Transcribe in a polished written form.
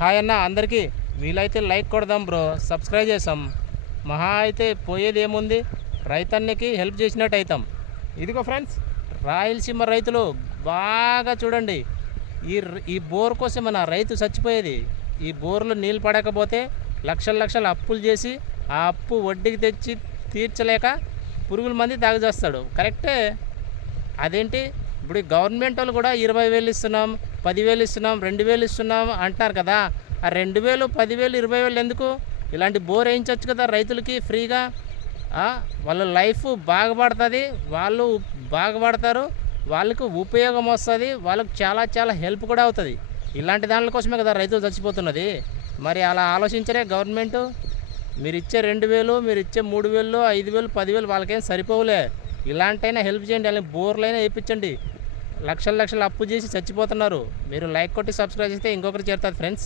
Hi అన్న అందరికీ వీలైతే లైక్ కొడదాం బ్రో, సబ్స్క్రైబ్ చేసాం. మహా అయితే పోయేది ఏముంది, రైతన్నకి హెల్ప్ చేసినట్టు అవుతాం. ఇదిగో ఫ్రెండ్స్, రాయలసీమ రైతులు బాగా చూడండి. ఈ బోర్ కోసం మన రైతు చచ్చిపోయేది. ఈ బోర్లు నీళ్ళు పడకపోతే లక్షల అప్పులు చేసి ఆ అప్పు వడ్డీకి తెచ్చి తీర్చలేక పురుగుల మంది తాగజేస్తాడు. కరెక్టే. అదేంటి ఇప్పుడు గవర్నమెంట్ వాళ్ళు కూడా 20,000 ఇస్తున్నాం, 10,000 ఇస్తున్నాం, 2,000 ఇస్తున్నాం అంటారు కదా. ఆ 2,000, 10,000, 20,000 ఎందుకు? ఇలాంటి బోర్ వేయించవచ్చు కదా రైతులకి ఫ్రీగా. వాళ్ళ లైఫ్ బాగుపడుతుంది, వాళ్ళు బాగుపడతారు, వాళ్ళకు ఉపయోగం వస్తుంది, వాళ్ళకు చాలా హెల్ప్ కూడా అవుతుంది. ఇలాంటి దాని కోసమే కదా రైతులు చచ్చిపోతున్నది. మరి అలా ఆలోచించరే గవర్నమెంటు. మీరు ఇచ్చే 2,000, మీరు ఇచ్చే 3,000, 5,000, 10,000 వాళ్ళకేం సరిపోవులే. ఇలాంటైనా హెల్ప్ చేయండి, అలాగే బోర్లైనా వేయించండి. లక్షలు అప్పు చేసి చచ్చిపోతున్నారు. మీరు లైక్ కొట్టి సబ్స్క్రైబ్ చేస్తే ఇంకొకరు చేరుతుంది ఫ్రెండ్స్.